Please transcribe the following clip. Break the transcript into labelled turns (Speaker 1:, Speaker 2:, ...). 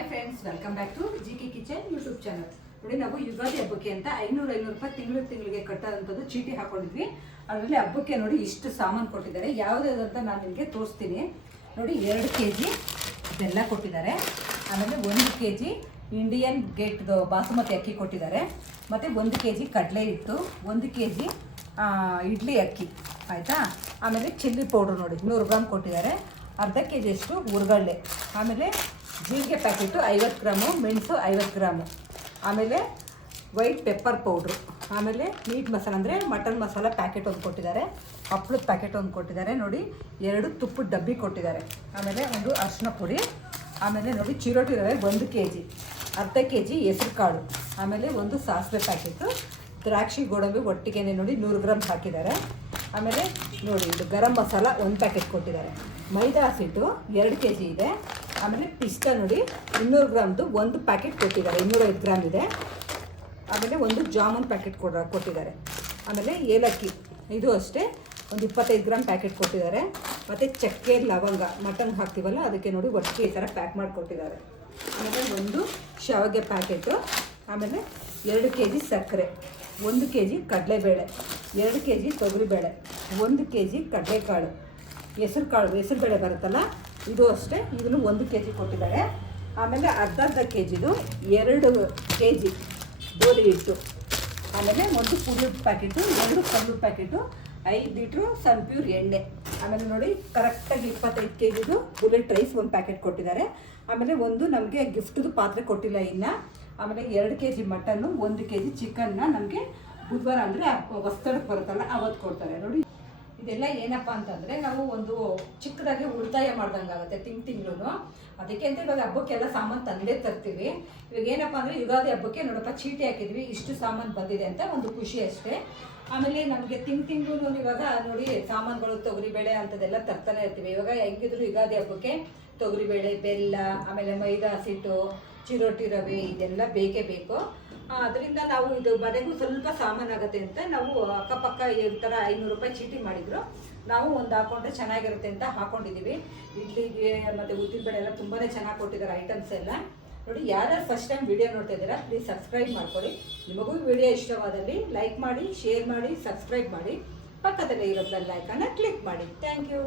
Speaker 1: Hi friends welcome back to G K kitchen YouTube channel ನೋಡಿ, ನಾವು ಯುಗಾದಿ ಹಬ್ಬಕ್ಕೆ ಅಂತ ಐನೂರು ಐನೂರು ರೂಪಾಯಿ ತಿಂಗಳು ತಿಂಗಳಿಗೆ ಕಟ್ಟೋದಂಥದ್ದು ಚೀಟಿ ಹಾಕೊಂಡಿದ್ವಿ. ಅದರಲ್ಲಿ ಹಬ್ಬಕ್ಕೆ ನೋಡಿ ಇಷ್ಟು ಸಾಮಾನು ಕೊಟ್ಟಿದ್ದಾರೆ. ಯಾವ್ದು ಅಂತ ನಾನು ನಿಮಗೆ ತೋರಿಸ್ತೀನಿ. ನೋಡಿ, ಎರಡು ಕೆ ಜಿ ಬೆಲ್ಲ ಕೊಟ್ಟಿದ್ದಾರೆ. ಆಮೇಲೆ ಒಂದು ಕೆ ಜಿ ಇಂಡಿಯನ್ ಗೇಟ್ದು ಬಾಸುಮತಿ ಅಕ್ಕಿ ಕೊಟ್ಟಿದ್ದಾರೆ. ಮತ್ತು ಒಂದು ಕೆ ಜಿ ಕಡಲೆ ಹಿಟ್ಟು, ಒಂದು ಕೆ ಜಿ ಇಡ್ಲಿ ಅಕ್ಕಿ. ಆಯಿತಾ? ಆಮೇಲೆ ಚಿಲ್ಲಿ ಪೌಡ್ರ್ ನೋಡಿ, ನೂರು ಗ್ರಾಮ್ ಕೊಟ್ಟಿದ್ದಾರೆ. ಅರ್ಧ ಕೆ ಜಿಯಷ್ಟು ಹುರ್ಗಡ್ಲೆ. ಆಮೇಲೆ ಜೀರಿಗೆ ಪ್ಯಾಕೆಟು ಐವತ್ತು ಗ್ರಾಮು, ಮೆಣಸು ಐವತ್ತು ಗ್ರಾಮು. ಆಮೇಲೆ ವೈಟ್ ಪೆಪ್ಪರ್ ಪೌಡ್ರು ಆಮೇಲೆ ಮೀಟ್ ಮಸಾಲ ಅಂದರೆ ಮಟನ್ ಮಸಾಲ ಪ್ಯಾಕೆಟ್ ಒಂದು ಕೊಟ್ಟಿದ್ದಾರೆ. ಹಪ್ಪಳದ ಪ್ಯಾಕೆಟ್ ಒಂದು ಕೊಟ್ಟಿದ್ದಾರೆ. ನೋಡಿ, ಎರಡು ತುಪ್ಪದ ಡಬ್ಬಿ ಕೊಟ್ಟಿದ್ದಾರೆ. ಆಮೇಲೆ ಒಂದು ಅರಿಶಿನ ಪುಡಿ. ಆಮೇಲೆ ನೋಡಿ, ಚಿರೋಟಿ ರವೆ ಒಂದು ಕೆ ಜಿ. ಅರ್ಧ ಕೆ ಜಿ ಹೆಸ್ರು ಕಾಳು. ಆಮೇಲೆ ಒಂದು ಸಾಸಿವೆ ಪ್ಯಾಕೆಟು ದ್ರಾಕ್ಷಿ ಗೋಡಂಬಿ ಒಟ್ಟಿಗೆ ನೋಡಿ ನೂರು ಗ್ರಾಮ್ ಹಾಕಿದ್ದಾರೆ. ಆಮೇಲೆ ನೋಡಿ, ಇದು ಗರಂ ಮಸಾಲ ಒಂದು ಪ್ಯಾಕೆಟ್ ಕೊಟ್ಟಿದ್ದಾರೆ. ಮೈದಾ ಹಸಿಟ್ಟು ಎರಡು ಕೆ ಜಿ ಇದೆ. ಆಮೇಲೆ ಪಿಸ್ತಾ ನೋಡಿ, ಇನ್ನೂರು ಗ್ರಾಮ್ದು ಒಂದು ಪ್ಯಾಕೆಟ್ ಕೊಟ್ಟಿದ್ದಾರೆ. ಇನ್ನೂರೈದು ಗ್ರಾಮ್ ಇದೆ. ಆಮೇಲೆ ಒಂದು ಜಾಮೂನ್ ಪ್ಯಾಕೆಟ್ ಕೊಡ, ಕೊಟ್ಟಿದ್ದಾರೆ. ಆಮೇಲೆ ಏಲಕ್ಕಿ, ಇದು ಅಷ್ಟೇ. ಒಂದು ಇಪ್ಪತ್ತೈದು ಗ್ರಾಮ್ ಪ್ಯಾಕೆಟ್ ಕೊಟ್ಟಿದ್ದಾರೆ. ಮತ್ತು ಚಕ್ಕೆ, ಲವಂಗ, ಮಟನ್ ಹಾಕ್ತೀವಲ್ಲ, ಅದಕ್ಕೆ ನೋಡಿ ಒಟ್ಟಿಗೆ ಈ ಥರ ಪ್ಯಾಕ್ ಮಾಡಿಕೊಟ್ಟಿದ್ದಾರೆ. ಆಮೇಲೆ ಒಂದು ಶಾವಿಗೆ ಪ್ಯಾಕೆಟು ಆಮೇಲೆ ಎರಡು ಕೆ ಜಿ ಸಕ್ಕರೆ, ಒಂದು ಕೆ ಜಿ ಕಡಲೆಬೇಳೆ. ಎರಡು ಕೆ ಜಿ ತೊಗರಿಬೇಳೆ ಒಂದು ಕೆ ಜಿ ಕಡಲೆಕಾಳು. ಹೆಸರು ಕಾಳು, ಹೆಸರು ಬೇಳೆ ಬರುತ್ತಲ್ಲ, ಇದು ಅಷ್ಟೇ, ಇದನ್ನು ಒಂದು ಕೆ ಜಿ ಕೊಟ್ಟಿದ್ದಾರೆ. ಆಮೇಲೆ ಅರ್ಧ ಅರ್ಧ ಕೆ ಜಿದು ಎರಡು ಕೆ ಜಿ ಗೋಧಿ ಹಿಟ್ಟು. ಆಮೇಲೆ ಒಂದು ಪುಡಿ ಪ್ಯಾಕೆಟು, ಎರಡು ಕಲ್ಲು ಪ್ಯಾಕೆಟು, ಐದು ಲೀಟ್ರು ಸನ್ಪ್ಯೂರ್ ಎಣ್ಣೆ. ಆಮೇಲೆ ನೋಡಿ, ಕರೆಕ್ಟಾಗಿ ಇಪ್ಪತ್ತೈದು ಕೆ ಜಿದು ಬುಲೆಟ್ ರೈಸ್ ಒಂದು ಪ್ಯಾಕೆಟ್ ಕೊಟ್ಟಿದ್ದಾರೆ. ಆಮೇಲೆ ಒಂದು ನಮಗೆ ಗಿಫ್ಟ್ದು ಪಾತ್ರೆ ಕೊಟ್ಟಿಲ್ಲ ಇನ್ನು. ಆಮೇಲೆ ಎರಡು ಕೆ ಜಿ ಮಟನ್ನು, ಒಂದು ಕೆ ಜಿ ಚಿಕನ್ನ ನಮಗೆ ಬುಧವಾರ ಅಂದರೆ ಹೊಸ್ತಡಕ್ಕೆ ಬರುತ್ತಲ್ಲ, ಅವತ್ತು ಕೊಡ್ತಾರೆ. ನೋಡಿ, ಇದೆಲ್ಲ ಏನಪ್ಪ ಅಂತಂದರೆ ನಾವು ಒಂದು ಚಿಕ್ಕದಾಗಿ ಉಳಿತಾಯ ಮಾಡ್ದಂಗೆ ಆಗುತ್ತೆ ತಿಂಗ್ ತಿಂಗಳು ಅದಕ್ಕೆ ಅಂತ ಇವಾಗ ಹಬ್ಬಕ್ಕೆಲ್ಲ ಸಾಮಾನು ತಂದೇ ತರ್ತೀವಿ. ಇವಾಗ ಏನಪ್ಪ ಅಂದರೆ ಯುಗಾದಿ ಹಬ್ಬಕ್ಕೆ ನೋಡಪ್ಪ, ಚೀಟಿ ಹಾಕಿದ್ವಿ, ಇಷ್ಟು ಸಾಮಾನು ಬಂದಿದೆ ಅಂತ ಒಂದು ಖುಷಿ ಅಷ್ಟೇ. ಆಮೇಲೆ ನಮಗೆ ತಿಂಗ್ ತಿಂಗಳು ಇವಾಗ ನೋಡಿ, ಸಾಮಾನುಗಳು ತೊಗರಿಬೇಳೆ ಅಂಥದ್ದೆಲ್ಲ ತರ್ತಾನೆ ಇರ್ತೀವಿ. ಇವಾಗ ಹೆಂಗಿದ್ರು ಯುಗಾದಿ ಹಬ್ಬಕ್ಕೆ ತೊಗರಿಬೇಳೆ ಬೆಲ್ಲ, ಆಮೇಲೆ ಮೈದಾ ಹಸಿಟ್ಟು, ಚಿರೋಟಿ ರವೆ ಇದೆಲ್ಲ ಬೇಕೇ ಬೇಕು. ಅದರಿಂದ ನಾವು ಇದು ಮನೆಗೂ ಸ್ವಲ್ಪ ಸಾಮಾನಾಗುತ್ತೆ ಅಂತ ನಾವು ಅಕ್ಕಪಕ್ಕ ಈ ಥರ ಐನೂರು ರೂಪಾಯಿ ಚೀಟಿ ಮಾಡಿದ್ರು. ನಾವು ಒಂದು ಹಾಕೊಂಡ್ರೆ ಚೆನ್ನಾಗಿರುತ್ತೆ ಅಂತ ಹಾಕೊಂಡಿದ್ದೀವಿ ಇಡ್ಲಿಗೆ ಮತ್ತು ಉದ್ದಿನಬೇಳೆ ಎಲ್ಲ ತುಂಬಾ ಚೆನ್ನಾಗಿ ಕೊಟ್ಟಿದ್ದಾರೆ ಐಟಮ್ಸ್ ಎಲ್ಲ. ನೋಡಿ, ಯಾರ್ಯಾರು ಫಸ್ಟ್ ಟೈಮ್ ವಿಡಿಯೋ ನೋಡ್ತಾ ಇದ್ದೀರಾ ಪ್ಲೀಸ್ ಸಬ್ಸ್ಕ್ರೈಬ್ ಮಾಡ್ಕೊಳ್ಳಿ. ನಿಮಗೂ ವಿಡಿಯೋ ಇಷ್ಟವಾದಲ್ಲಿ ಲೈಕ್ ಮಾಡಿ ಶೇರ್ ಮಾಡಿ ಸಬ್ಸ್ಕ್ರೈಬ್ ಮಾಡಿ. ಪಕ್ಕದಲ್ಲೇ ಇರೋ ಬೆಲ್ ಐಕನ್ನ ಕ್ಲಿಕ್ ಮಾಡಿ. Thank you